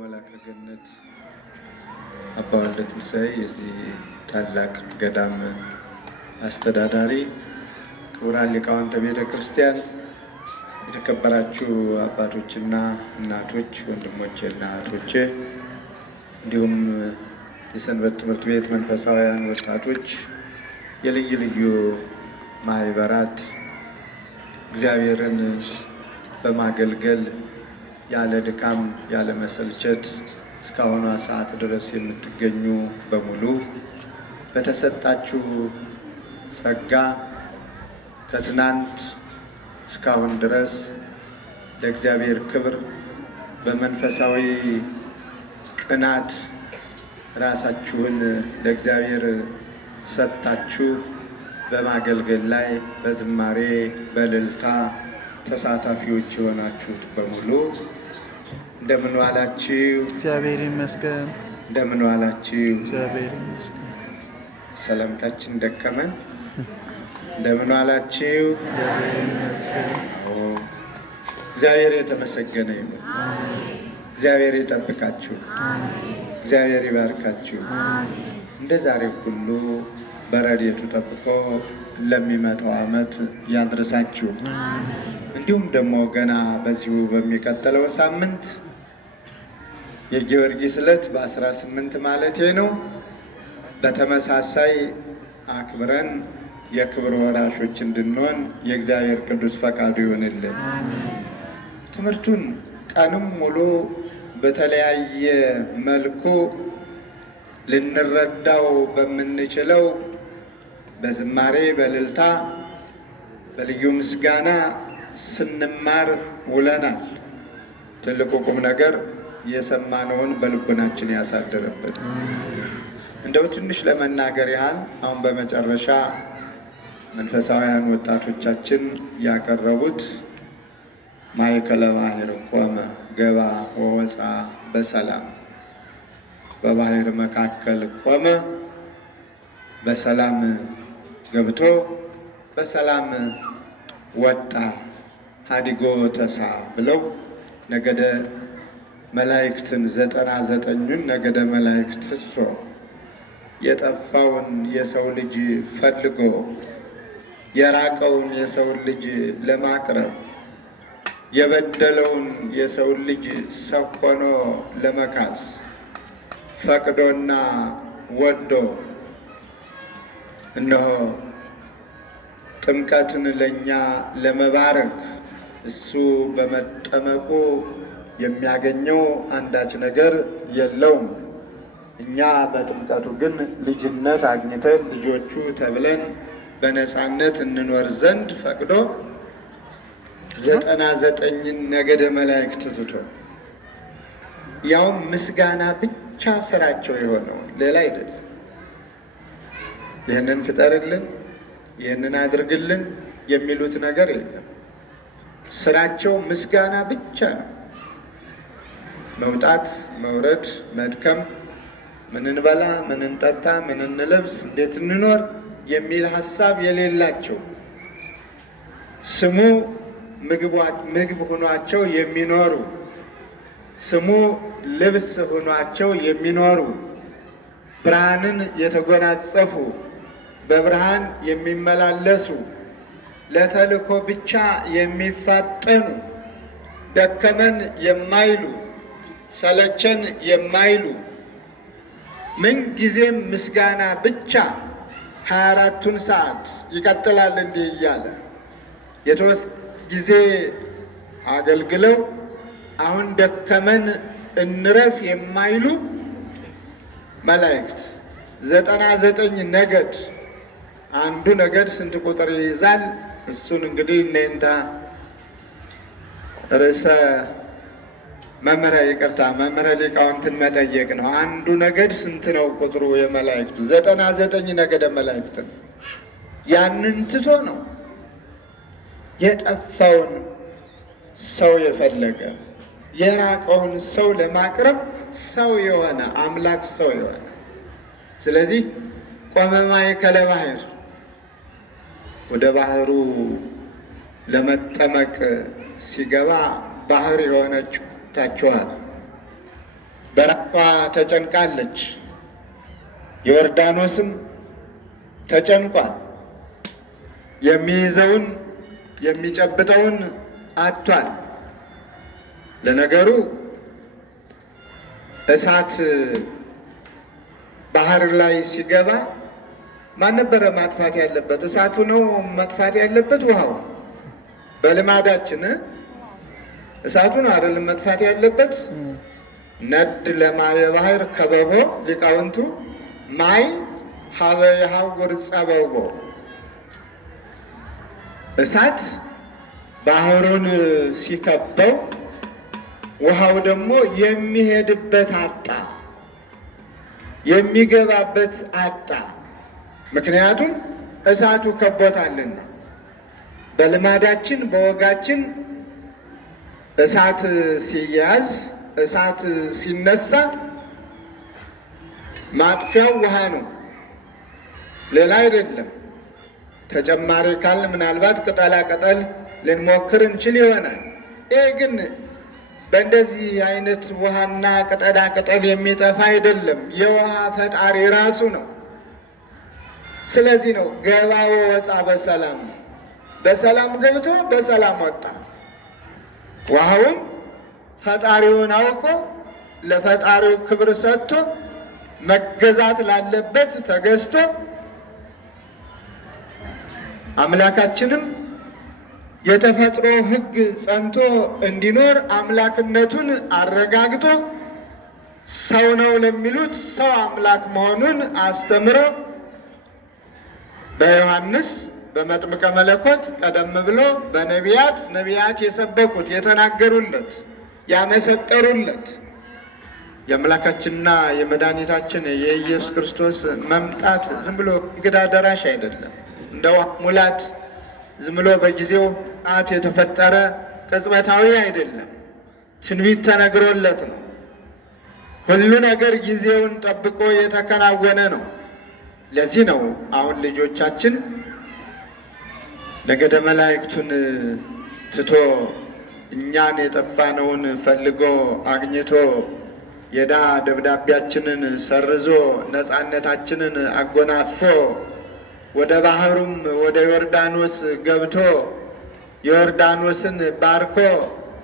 መላከ ገነት አባ ወልደ ትንሣኤ የዚህ ታላቅ ገዳም አስተዳዳሪ፣ ክቡራን ሊቃውንተ ቤተ ክርስቲያን፣ የተከበራችሁ አባቶችና እናቶች፣ ወንድሞቼና እህቶቼ፣ እንዲሁም የሰንበት ትምህርት ቤት መንፈሳውያን ወጣቶች፣ የልዩ ልዩ ማህበራት እግዚአብሔርን በማገልገል ያለ ድካም ያለ መሰልቸት እስካሁኗ ሰዓት ድረስ የምትገኙ በሙሉ በተሰጣችሁ ጸጋ ከትናንት እስካሁን ድረስ ለእግዚአብሔር ክብር በመንፈሳዊ ቅናት ራሳችሁን ለእግዚአብሔር ሰጥታችሁ በማገልገል ላይ በዝማሬ በእልልታ ተሳታፊዎች የሆናችሁት በሙሉ እንደምን ዋላችሁ? እግዚአብሔር ይመስገን። እንደምን ዋላችሁ? እግዚአብሔር ይመስገን። ሰላምታችን ደከመን። እንደምን ዋላችሁ? እግዚአብሔር ይመስገን። እግዚአብሔር የተመሰገነ ይሁን። እግዚአብሔር ይጠብቃችሁ። እግዚአብሔር ይባርካችሁ። እንደ ዛሬ ሁሉ በረድኤቱ ጠብቆ ለሚመጣው ዓመት ያድርሳችሁ። እንዲሁም ደግሞ ገና በዚሁ በሚቀጥለው ሳምንት የጊዮርጊስ ዕለት በ18 ማለቴ ነው በተመሳሳይ አክብረን የክብር ወራሾች እንድንሆን የእግዚአብሔር ቅዱስ ፈቃዱ ይሆንልን። ትምህርቱን ቀንም ሙሉ በተለያየ መልኩ ልንረዳው በምንችለው በዝማሬ በእልልታ በልዩ ምስጋና ስንማር ውለናል። ትልቁ ቁም ነገር የሰማነውን በልቡናችን ያሳደረበት። እንደው ትንሽ ለመናገር ያህል አሁን በመጨረሻ መንፈሳውያን ወጣቶቻችን ያቀረቡት ማእከለ ባሕር ቆመ ገባ ወወፃ በሰላም፣ በባህር መካከል ቆመ በሰላም ገብቶ በሰላም ወጣ ሀዲጎ ተሳ ብለው ነገደ መላእክትን 99ኙን ነገደ መላእክት ትቶ የጠፋውን የሰው ልጅ ፈልጎ የራቀውን የሰው ልጅ ለማቅረብ የበደለውን የሰው ልጅ ሰኮኖ ለመካስ ፈቅዶና ወዶ እነሆ ጥምቀትን ለእኛ ለመባረክ እሱ በመጠመቁ የሚያገኘው አንዳች ነገር የለውም። እኛ በጥምቀቱ ግን ልጅነት አግኝተን ልጆቹ ተብለን በነፃነት እንኖር ዘንድ ፈቅዶ 99 ነገደ መላእክት ትቶ ያውም ምስጋና ብቻ ስራቸው የሆነው ሌላ አይደለም። ይህንን ፍጠርልን፣ ይህንን አድርግልን የሚሉት ነገር የለም። ስራቸው ምስጋና ብቻ ነው። መውጣት፣ መውረድ፣ መድከም፣ ምን እንበላ፣ ምን እንጠጣ፣ ምን እንለብስ፣ እንዴት እንኖር የሚል ሀሳብ የሌላቸው ስሙ ምግብ ሆኗቸው የሚኖሩ ስሙ ልብስ ሆኗቸው የሚኖሩ ብርሃንን የተጎናጸፉ በብርሃን የሚመላለሱ ለተልእኮ ብቻ የሚፋጠኑ ደከመን የማይሉ ሰለቸን የማይሉ ምንጊዜም ምስጋና ብቻ 24ቱን ሰዓት ይቀጥላል። እንዲህ እያለ የተወሰነ ጊዜ አገልግለው አሁን ደከመን እንረፍ የማይሉ መላእክት 99 ነገድ። አንዱ ነገድ ስንት ቁጥር ይይዛል? እሱን እንግዲህ እናንተ ርዕሰ መምህረ ሊቃውንትን መጠየቅ ነው። አንዱ ነገድ ስንት ነው ቁጥሩ የመላእክቱ? 99 ነገደ መላእክት ነው። ያንን ትቶ ነው የጠፋውን ሰው የፈለገ የራቀውን ሰው ለማቅረብ ሰው የሆነ አምላክ ሰው የሆነ። ስለዚህ ቆመ ማእከለ ባሕር ወደ ባህሩ ለመጠመቅ ሲገባ ባህር የሆነች ታችኋል። በራሷ ተጨንቃለች። ዮርዳኖስም ተጨንቋል። የሚይዘውን የሚጨብጠውን አጥቷል። ለነገሩ እሳት ባህር ላይ ሲገባ ማን ነበረ ማጥፋት ያለበት? እሳቱ ነው መጥፋት ያለበት? ውሃው? በልማዳችን እሳቱ ነው አይደለም መጥፋት ያለበት? ነድ ለማየ ባህር ከበቦ ሊቃውንቱ ማይ ሀበ የሐውር ጸበቦ። እሳት ባህሩን ሲከበው ውሃው ደግሞ የሚሄድበት አጣ፣ የሚገባበት አጣ። ምክንያቱም እሳቱ ከቦታልና። በልማዳችን በወጋችን እሳት ሲያዝ እሳት ሲነሳ ማጥፊያው ውሃ ነው፣ ሌላ አይደለም። ተጨማሪ ካል ምናልባት ቅጠላ ቅጠል ልንሞክር እንችል ይሆናል። ይህ ግን በእንደዚህ አይነት ውሃና ቅጠላ ቅጠል የሚጠፋ አይደለም፣ የውሃ ፈጣሪ ራሱ ነው። ስለዚህ ነው ገባው ወፃ በሰላም፣ በሰላም ገብቶ በሰላም ወጣ። ውሃውም ፈጣሪውን አውቆ ለፈጣሪው ክብር ሰጥቶ መገዛት ላለበት ተገዝቶ አምላካችንም የተፈጥሮ ሕግ ጸንቶ እንዲኖር አምላክነቱን አረጋግጦ ሰው ነው ለሚሉት ሰው አምላክ መሆኑን አስተምሮ በዮሐንስ በመጥምቀ መለኮት ቀደም ብሎ ነቢያት የሰበኩት የተናገሩለት ያመሰጠሩለት የአምላካችንና የመድኃኒታችን የኢየሱስ ክርስቶስ መምጣት ዝም ብሎ እንግዳ ደራሽ አይደለም። እንደ ውሃ ሙላት ዝም ብሎ በጊዜው ሰዓት የተፈጠረ ቅጽበታዊ አይደለም። ትንቢት ተነግሮለት ነው። ሁሉ ነገር ጊዜውን ጠብቆ የተከናወነ ነው። ለዚህ ነው አሁን ልጆቻችን ነገደ መላእክቱን ትቶ እኛን የጠፋነውን ፈልጎ አግኝቶ የዕዳ ደብዳቤያችንን ሰርዞ ነፃነታችንን አጎናጽፎ ወደ ባህሩም ወደ ዮርዳኖስ ገብቶ ዮርዳኖስን ባርኮ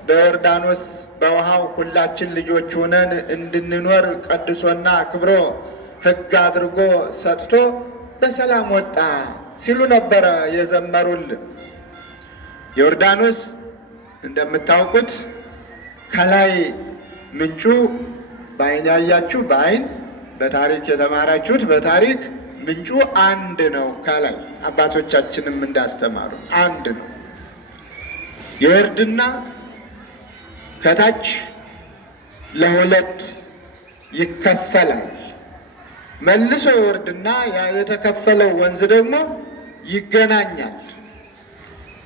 በዮርዳኖስ በውሃው ሁላችን ልጆች ሆነን እንድንኖር ቀድሶና አክብሮ ሕግ አድርጎ ሰጥቶ በሰላም ወጣ ሲሉ ነበረ የዘመሩልን። ዮርዳኖስ እንደምታውቁት ከላይ ምንጩ በዓይን ያያችሁ በዓይን በታሪክ የተማራችሁት በታሪክ ምንጩ አንድ ነው። ከላይ አባቶቻችንም እንዳስተማሩ አንድ ነው። ይወርድና ከታች ለሁለት ይከፈላል። መልሶ ይወርድና ያ የተከፈለው ወንዝ ደግሞ ይገናኛል።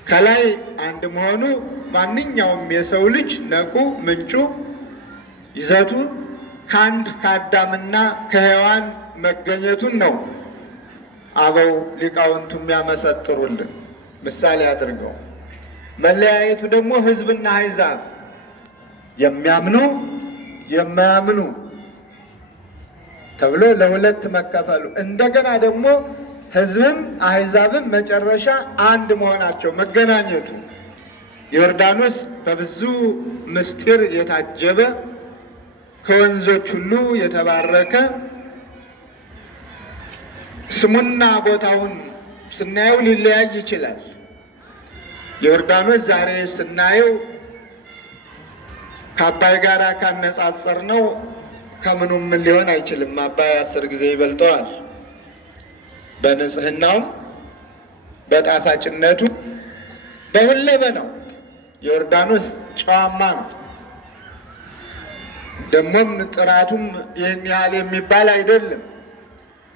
ከላይ አንድ መሆኑ ማንኛውም የሰው ልጅ ነቁ ምንጩ ይዘቱ ከአንድ ከአዳምና ከሔዋን መገኘቱን ነው አበው ሊቃውንቱ የሚያመሰጥሩልን ምሳሌ አድርገው። መለያየቱ ደግሞ ሕዝብና አሕዛብ የሚያምኑ የማያምኑ ተብሎ ለሁለት መከፈሉ፣ እንደገና ደግሞ ሕዝብም አሕዛብም መጨረሻ አንድ መሆናቸው መገናኘቱ። ዮርዳኖስ በብዙ ምስጢር የታጀበ ከወንዞች ሁሉ የተባረከ ስሙና ቦታውን ስናየው ሊለያይ ይችላል። ዮርዳኖስ ዛሬ ስናየው ከአባይ ጋር ካነጻጸር ነው ከምኑም ምን ሊሆን አይችልም። አባይ 10 ጊዜ ይበልጠዋል። በንጽህናውም በጣፋጭነቱ በሁለመናው ዮርዳኖስ ጨዋማ ነው። ደግሞም ጥራቱም ይህን ያህል የሚባል አይደለም።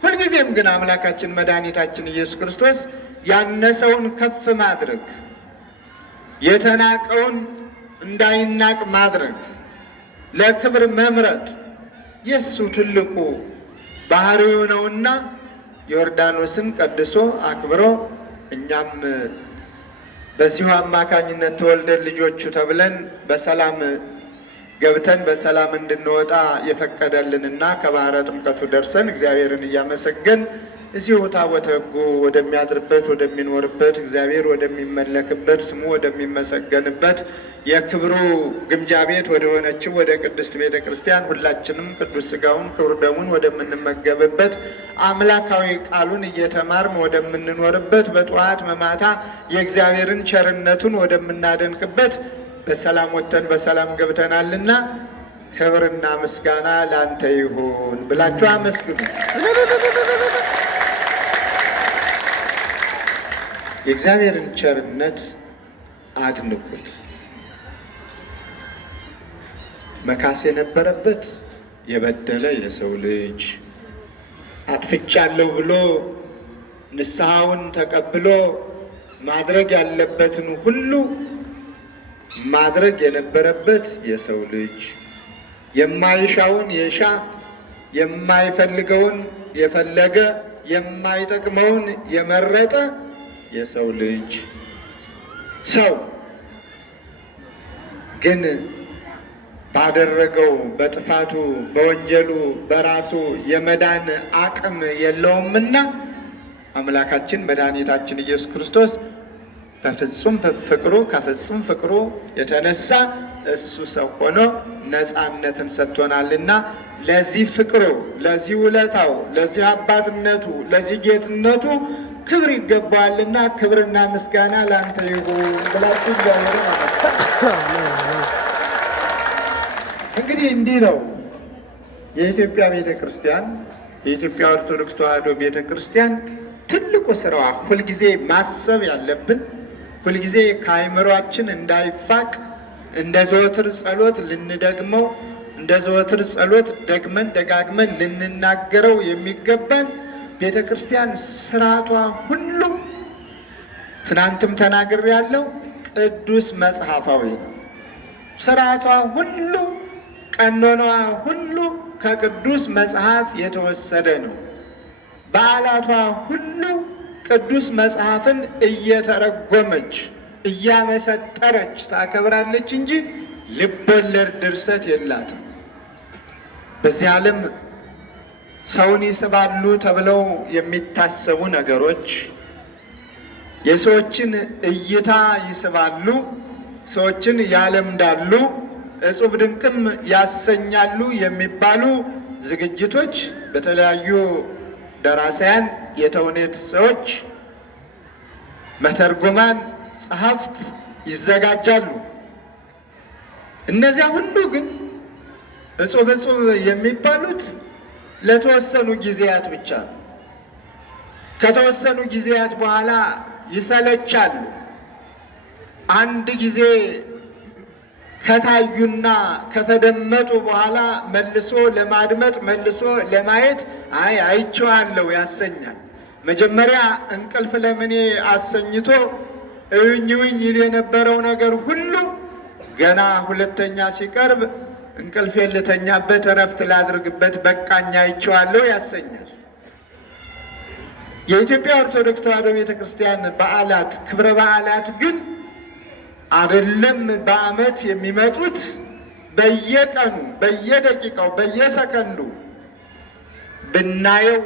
ሁልጊዜም ግን አምላካችን መድኃኒታችን ኢየሱስ ክርስቶስ ያነሰውን ከፍ ማድረግ፣ የተናቀውን እንዳይናቅ ማድረግ፣ ለክብር መምረጥ የእሱ ትልቁ ባህሪው ነውና ዮርዳኖስን ቀድሶ አክብሮ እኛም በዚሁ አማካኝነት ተወልደን ልጆቹ ተብለን በሰላም ገብተን በሰላም እንድንወጣ የፈቀደልንና ከባሕረ ጥምቀቱ ደርሰን እግዚአብሔርን እያመሰገን እዚሁ ታቦተ ሕጉ ወደሚያድርበት ወደሚኖርበት እግዚአብሔር ወደሚመለክበት ስሙ ወደሚመሰገንበት የክብሩ ግምጃ ቤት ወደ ሆነችው ወደ ቅድስት ቤተ ክርስቲያን ሁላችንም ቅዱስ ሥጋውን ክቡር ደሙን ወደምንመገብበት አምላካዊ ቃሉን እየተማርን ወደምንኖርበት በጠዋት በማታ የእግዚአብሔርን ቸርነቱን ወደምናደንቅበት በሰላም ወጥተን በሰላም ገብተናልና ክብርና ምስጋና ላንተ ይሁን ብላችሁ አመስግኑ። የእግዚአብሔርን ቸርነት አድንቁት። መካስ የነበረበት የበደለ የሰው ልጅ አጥፍቻለሁ ብሎ ንስሐውን ተቀብሎ ማድረግ ያለበትን ሁሉ ማድረግ የነበረበት የሰው ልጅ የማይሻውን የሻ የማይፈልገውን የፈለገ የማይጠቅመውን የመረጠ የሰው ልጅ ሰው ግን ባደረገው በጥፋቱ በወንጀሉ በራሱ የመዳን አቅም የለውምና አምላካችን መድኃኒታችን ኢየሱስ ክርስቶስ በፍጹም ፍቅሩ ከፍጹም ፍቅሩ የተነሳ እሱ ሰው ሆኖ ነፃነትን ሰጥቶናልና ለዚህ ፍቅሩ፣ ለዚህ ውለታው፣ ለዚህ አባትነቱ፣ ለዚህ ጌትነቱ ክብር ይገባዋልና ክብርና ምስጋና ላንተ ይሁን ብላችሁ እግዚአብሔር እንግዲህ እንዲህ ነው የኢትዮጵያ ቤተ ክርስቲያን፣ የኢትዮጵያ ኦርቶዶክስ ተዋሕዶ ቤተ ክርስቲያን ትልቁ ስራዋ ሁልጊዜ ማሰብ ያለብን ሁልጊዜ ከአእምሯችን እንዳይፋቅ እንደ ዘወትር ጸሎት ልንደግመው እንደ ዘወትር ጸሎት ደግመን ደጋግመን ልንናገረው የሚገባን ቤተ ክርስቲያን ስርዓቷ ሁሉ ትናንትም ተናግሬያለሁ፣ ቅዱስ መጽሐፋዊ ነው። ስርዓቷ ሁሉ ቀኖናዋ ሁሉ ከቅዱስ መጽሐፍ የተወሰደ ነው። በዓላቷ ሁሉ ቅዱስ መጽሐፍን እየተረጎመች እያመሰጠረች ታከብራለች እንጂ ልቦለድ ድርሰት የላትም። በዚህ ዓለም ሰውን ይስባሉ ተብለው የሚታሰቡ ነገሮች፣ የሰዎችን እይታ ይስባሉ፣ ሰዎችን ያለምዳሉ፣ እጹብ ድንቅም ያሰኛሉ የሚባሉ ዝግጅቶች በተለያዩ ደራሲያን፣ የተውኔት ሰዎች፣ መተርጉማን፣ ጸሐፍት ይዘጋጃሉ። እነዚያ ሁሉ ግን እጹብ እጹብ የሚባሉት ለተወሰኑ ጊዜያት ብቻ ነው። ከተወሰኑ ጊዜያት በኋላ ይሰለቻሉ። አንድ ጊዜ ከታዩና ከተደመጡ በኋላ መልሶ ለማድመጥ መልሶ ለማየት አይቼዋለሁ ያሰኛል። መጀመሪያ እንቅልፍ ለምኔ አሰኝቶ እዩኝ እዩኝ ይል የነበረው ነገር ሁሉ ገና ሁለተኛ ሲቀርብ እንቅልፌን ልተኛበት እረፍት ላድርግበት በቃኝ አይቼዋለሁ ያሰኛል። የኢትዮጵያ ኦርቶዶክስ ተዋሕዶ ቤተ ክርስቲያን በዓላት፣ ክብረ በዓላት ግን አይደለም በዓመት የሚመጡት በየቀኑ በየደቂቃው በየሰከንዱ ብናየው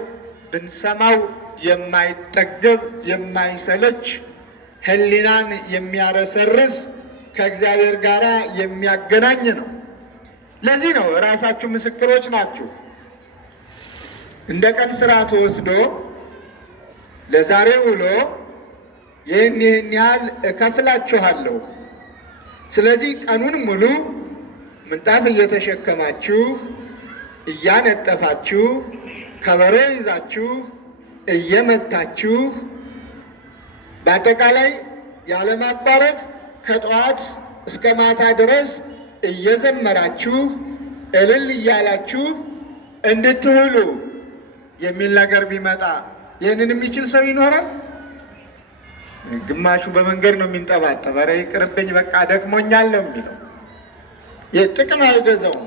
ብንሰማው የማይጠገብ የማይሰለች ሕሊናን የሚያረሰርስ ከእግዚአብሔር ጋር የሚያገናኝ ነው። ለዚህ ነው ራሳችሁ ምስክሮች ናችሁ። እንደ ቀን ስራ ተወስዶ ለዛሬ ውሎ ይህን ያህል እከፍላችኋለሁ፣ ስለዚህ ቀኑን ሙሉ ምንጣፍ እየተሸከማችሁ እያነጠፋችሁ ከበሮ ይዛችሁ እየመታችሁ በአጠቃላይ ያለማቋረጥ ከጠዋት እስከ ማታ ድረስ እየዘመራችሁ እልል እያላችሁ እንድትውሉ የሚል ነገር ቢመጣ ይህንን የሚችል ሰው ይኖራል? ግማሹ በመንገድ ነው የሚንጠባጠብ። ኧረ ይቅርብኝ በቃ ደክሞኛል ነው የሚለው። የጥቅም አይገዛውም።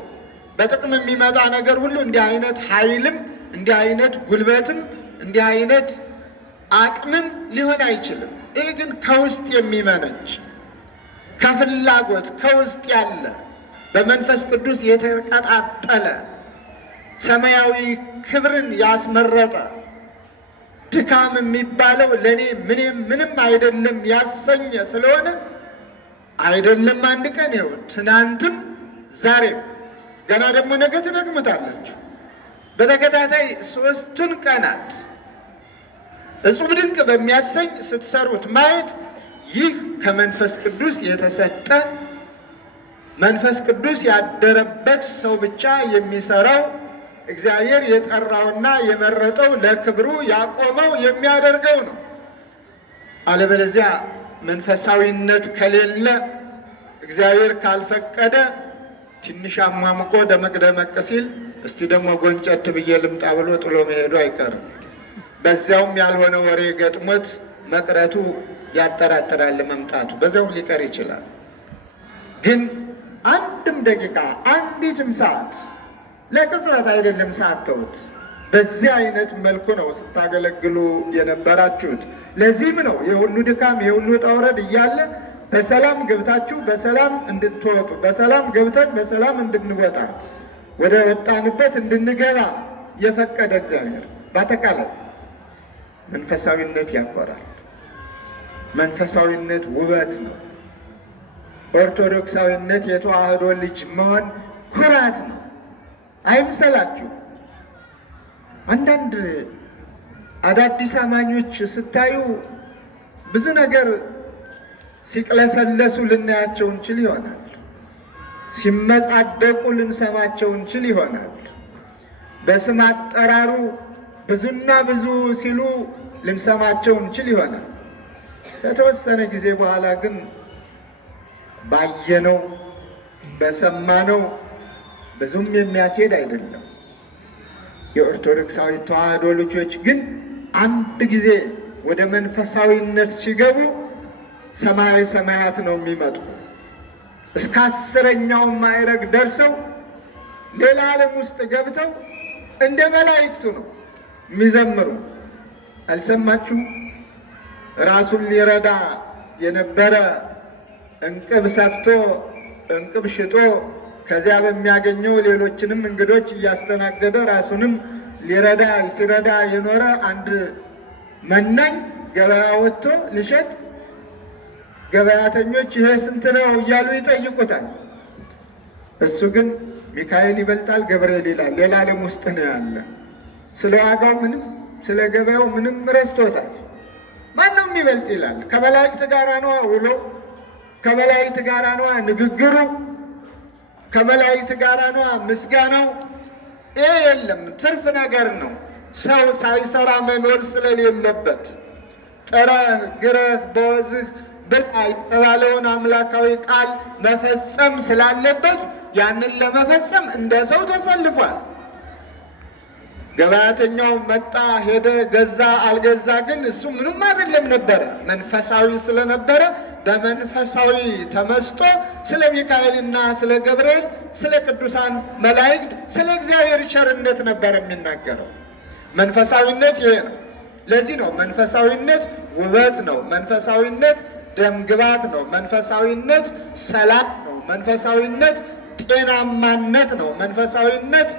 በጥቅም የሚመጣ ነገር ሁሉ እንዲህ አይነት ኃይልም እንዲህ አይነት ጉልበትም እንዲህ አይነት አቅምም ሊሆን አይችልም። ይህ ግን ከውስጥ የሚመነጭ ከፍላጎት ከውስጥ ያለ በመንፈስ ቅዱስ የተቀጣጠለ ሰማያዊ ክብርን ያስመረጠ ድካም የሚባለው ለእኔ ምንም አይደለም ያሰኘ ስለሆነ አይደለም አንድ ቀን ይኸው ትናንትም ዛሬም ገና ደግሞ ነገ ትደግሙታላችሁ። በተከታታይ 3ቱን ቀናት እጹብ ድንቅ በሚያሰኝ ስትሰሩት ማየት ይህ ከመንፈስ ቅዱስ የተሰጠ መንፈስ ቅዱስ ያደረበት ሰው ብቻ የሚሰራው እግዚአብሔር የጠራውና የመረጠው ለክብሩ ያቆመው የሚያደርገው ነው። አለበለዚያ መንፈሳዊነት ከሌለ እግዚአብሔር ካልፈቀደ ትንሽ አሟሙቆ ደመቅ ሲል እስቲ ደግሞ ጎንጨት ብዬ ልምጣ ብሎ ጥሎ መሄዱ አይቀርም። በዚያውም ያልሆነ ወሬ ገጥሞት መቅረቱ ያጠራጥራል። መምጣቱ በዚያው ሊቀር ይችላል። ግን አንድም ደቂቃ አንዲትም ሰዓት ለቅጽበት አይደለም ሰዓት ተውት። በዚህ አይነት መልኩ ነው ስታገለግሉ የነበራችሁት። ለዚህም ነው የሁሉ ድካም የሁሉ ውጣ ውረድ እያለ በሰላም ገብታችሁ በሰላም እንድትወጡ፣ በሰላም ገብተን በሰላም እንድንወጣ፣ ወደ ወጣንበት እንድንገባ የፈቀደ እግዚአብሔር። በአጠቃላይ መንፈሳዊነት ያኮራል። መንፈሳዊነት ውበት ነው። ኦርቶዶክሳዊነት የተዋህዶ ልጅ መሆን ኩራት ነው። አይምሰላችሁ። አንዳንድ አዳዲስ አማኞች ስታዩ ብዙ ነገር ሲቅለሰለሱ ልናያቸው እንችል ይሆናል። ሲመጻደቁ ልንሰማቸው እንችል ይሆናል። በስም አጠራሩ ብዙና ብዙ ሲሉ ልንሰማቸው እንችል ይሆናል። ከተወሰነ ጊዜ በኋላ ግን ባየነው በሰማነው ብዙም የሚያስሄድ አይደለም። የኦርቶዶክሳዊ ተዋህዶ ልጆች ግን አንድ ጊዜ ወደ መንፈሳዊነት ሲገቡ ሰማያዊ ሰማያት ነው የሚመጡ። እስከ 10ኛው ማዕረግ ደርሰው ሌላ ዓለም ውስጥ ገብተው እንደ መላእክቱ ነው የሚዘምሩ። አልሰማችሁም? ራሱን ሊረዳ የነበረ እንቅብ ሰፍቶ እንቅብ ሽጦ ከዚያ በሚያገኘው ሌሎችንም እንግዶች እያስተናገደ ራሱንም ሲረዳ የኖረ አንድ መናኝ ገበያ ወጥቶ ሊሸጥ፣ ገበያተኞች ይሄ ስንት ነው እያሉ ይጠይቁታል። እሱ ግን ሚካኤል ይበልጣል ገብርኤል ይላል። ሌላ ዓለም ውስጥ ነው ያለ። ስለ ዋጋው ምንም ስለ ገበያው ምንም ረስቶታል። ማነው የሚበልጥ ይላል። ከመላእክት ጋር ነዋ ውሎ፣ ከመላእክት ጋር ነዋ ንግግሩ፣ ከመላእክት ጋር ነዋ ምስጋናው። ይህ የለም፣ ትርፍ ነገር ነው። ሰው ሳይሰራ መኖር ስለሌለበት ጥረህ ግረህ በወዝህ ብላ የተባለውን አምላካዊ ቃል መፈጸም ስላለበት ያንን ለመፈጸም እንደ ሰው ተሰልፏል። ገበያተኛው መጣ፣ ሄደ፣ ገዛ አልገዛ ግን እሱ ምንም አይደለም ነበረ። መንፈሳዊ ስለነበረ በመንፈሳዊ ተመስጦ ስለ ሚካኤልና ስለ ገብርኤል፣ ስለ ቅዱሳን መላእክት፣ ስለ እግዚአብሔር ቸርነት ነበር የሚናገረው። መንፈሳዊነት ይሄ ነው። ለዚህ ነው መንፈሳዊነት ውበት ነው። መንፈሳዊነት ደምግባት ነው። መንፈሳዊነት ሰላም ነው። መንፈሳዊነት ጤናማነት ነው። መንፈሳዊነት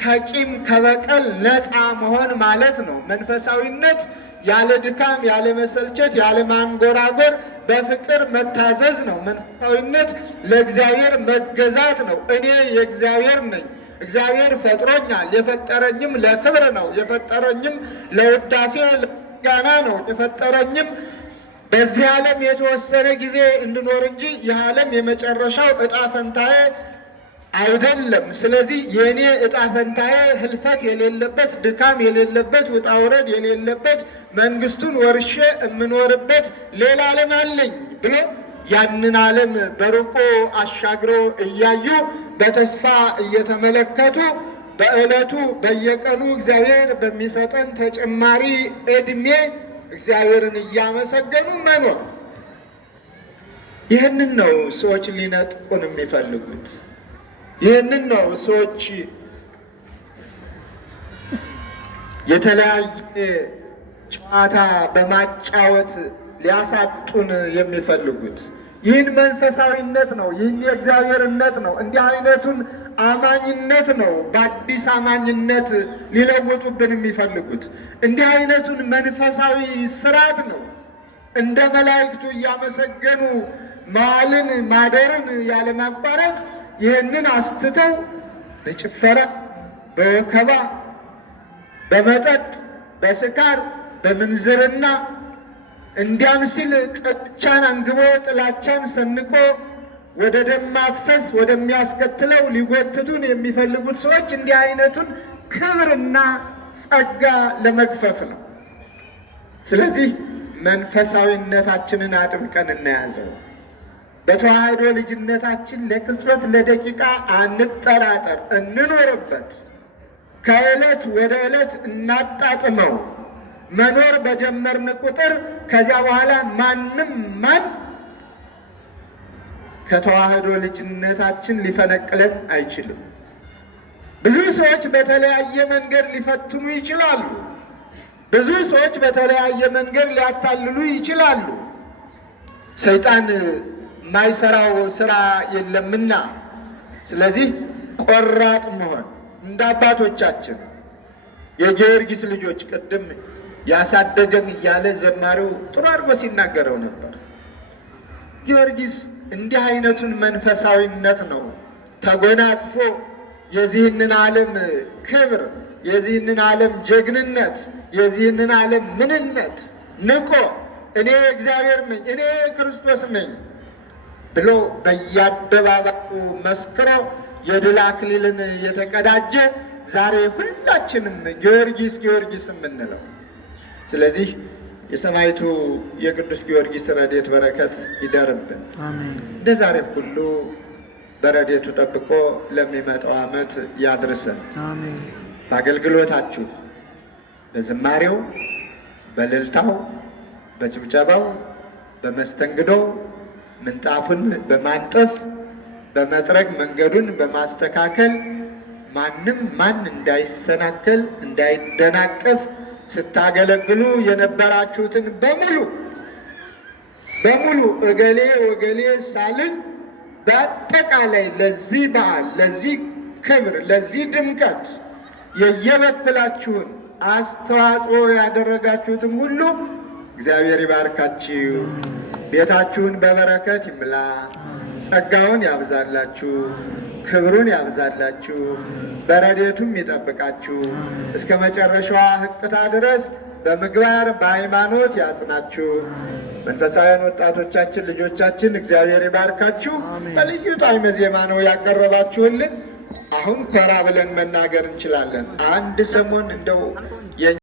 ከቂም ከበቀል ነፃ መሆን ማለት ነው። መንፈሳዊነት ያለ ድካም፣ ያለ መሰልቸት፣ ያለ ማንጎራጎር በፍቅር መታዘዝ ነው። መንፈሳዊነት ለእግዚአብሔር መገዛት ነው። እኔ የእግዚአብሔር ነኝ፣ እግዚአብሔር ፈጥሮኛል፣ የፈጠረኝም ለክብር ነው፣ የፈጠረኝም ለውዳሴ ለምስጋና ነው፣ የፈጠረኝም በዚህ ዓለም የተወሰነ ጊዜ እንድኖር እንጂ ይህ ዓለም የመጨረሻው ዕጣ ፈንታዬ አይደለም። ስለዚህ የእኔ ዕጣ ፈንታዬ ህልፈት የሌለበት፣ ድካም የሌለበት፣ ውጣ ውረድ የሌለበት መንግስቱን ወርሼ የምኖርበት ሌላ ዓለም አለኝ ብሎ ያንን ዓለም በሩቁ አሻግረው እያዩ በተስፋ እየተመለከቱ በዕለቱ በየቀኑ እግዚአብሔር በሚሰጠን ተጨማሪ ዕድሜ እግዚአብሔርን እያመሰገኑ መኖር። ይህንን ነው ሰዎች ሊነጥቁን የሚፈልጉት። ይህንን ነው ሰዎች የተለያየ ጨዋታ በማጫወት ሊያሳጡን የሚፈልጉት። ይህን መንፈሳዊነት ነው። ይህን የእግዚአብሔርነት ነው። እንዲህ አይነቱን አማኝነት ነው በአዲስ አማኝነት ሊለውጡብን የሚፈልጉት። እንዲህ አይነቱን መንፈሳዊ ስርዓት ነው እንደ መላእክቱ እያመሰገኑ መዋልን ማደርን ያለማቋረጥ ይህንን አስትተው በጭፈራ፣ በወከባ፣ በመጠጥ፣ በስካር፣ በምንዝርና እንዲያም ሲል ጥላቻን አንግቦ ጥላቻን ሰንቆ ወደ ደም ማፍሰስ ወደሚያስከትለው ሊጎትቱን የሚፈልጉት ሰዎች እንዲህ አይነቱን ክብርና ጸጋ ለመግፈፍ ነው። ስለዚህ መንፈሳዊነታችንን አጥብቀን እናያዘው። በተዋህዶ ልጅነታችን ለቅጽበት ለደቂቃ አንጠራጠር፣ እንኖርበት። ከዕለት ወደ ዕለት እናጣጥመው። መኖር በጀመርን ቁጥር ከዚያ በኋላ ማንም ማን ከተዋህዶ ልጅነታችን ሊፈነቅለን አይችልም። ብዙ ሰዎች በተለያየ መንገድ ሊፈትኑ ይችላሉ። ብዙ ሰዎች በተለያየ መንገድ ሊያታልሉ ይችላሉ። ሰይጣን የማይሰራው ስራ የለምና፣ ስለዚህ ቆራጥ መሆን እንደ አባቶቻችን የጊዮርጊስ ልጆች ቅድም ያሳደገን እያለ ዘማሪው ጥሩ አድርጎ ሲናገረው ነበር። ጊዮርጊስ እንዲህ አይነቱን መንፈሳዊነት ነው ተጎናጽፎ የዚህንን ዓለም ክብር፣ የዚህንን ዓለም ጀግንነት፣ የዚህንን ዓለም ምንነት ንቆ እኔ እግዚአብሔር ነኝ፣ እኔ ክርስቶስ ነኝ ብሎ በየአደባባዩ መስክሮ የድል አክሊልን የተቀዳጀ ዛሬ ሁላችንም ጊዮርጊስ ጊዮርጊስ የምንለው። ስለዚህ የሰማዕቱ የቅዱስ ጊዮርጊስ ረድኤት በረከት ይደርብን። እንደ ዛሬ ሁሉ በረድኤቱ ጠብቆ ለሚመጣው ዓመት ያድርሰን። በአገልግሎታችሁ፣ በዝማሬው፣ በእልልታው፣ በጭብጨባው፣ በመስተንግዶው፣ ምንጣፉን በማንጠፍ በመጥረግ መንገዱን በማስተካከል ማንም ማን እንዳይሰናከል እንዳይደናቀፍ ስታገለግሉ የነበራችሁትን በሙሉ እገሌ ወገሌ ሳልን በአጠቃላይ ለዚህ በዓል፣ ለዚህ ክብር፣ ለዚህ ድምቀት የየበኩላችሁን አስተዋጽኦ ያደረጋችሁትን ሁሉ እግዚአብሔር ይባርካችሁ፣ ቤታችሁን በበረከት ይምላ፣ ጸጋውን ያብዛላችሁ፣ ክብሩን ያብዛላችሁ፣ በረድኤቱም ይጠብቃችሁ፣ እስከ መጨረሻዋ ሕቅታ ድረስ በምግባር በሃይማኖት ያጽናችሁ። መንፈሳውያን ወጣቶቻችን ልጆቻችን እግዚአብሔር ይባርካችሁ። በልዩ ጣዕመ ዜማ ነው ያቀረባችሁልን። አሁን ኮራ ብለን መናገር እንችላለን። አንድ ሰሞን እንደው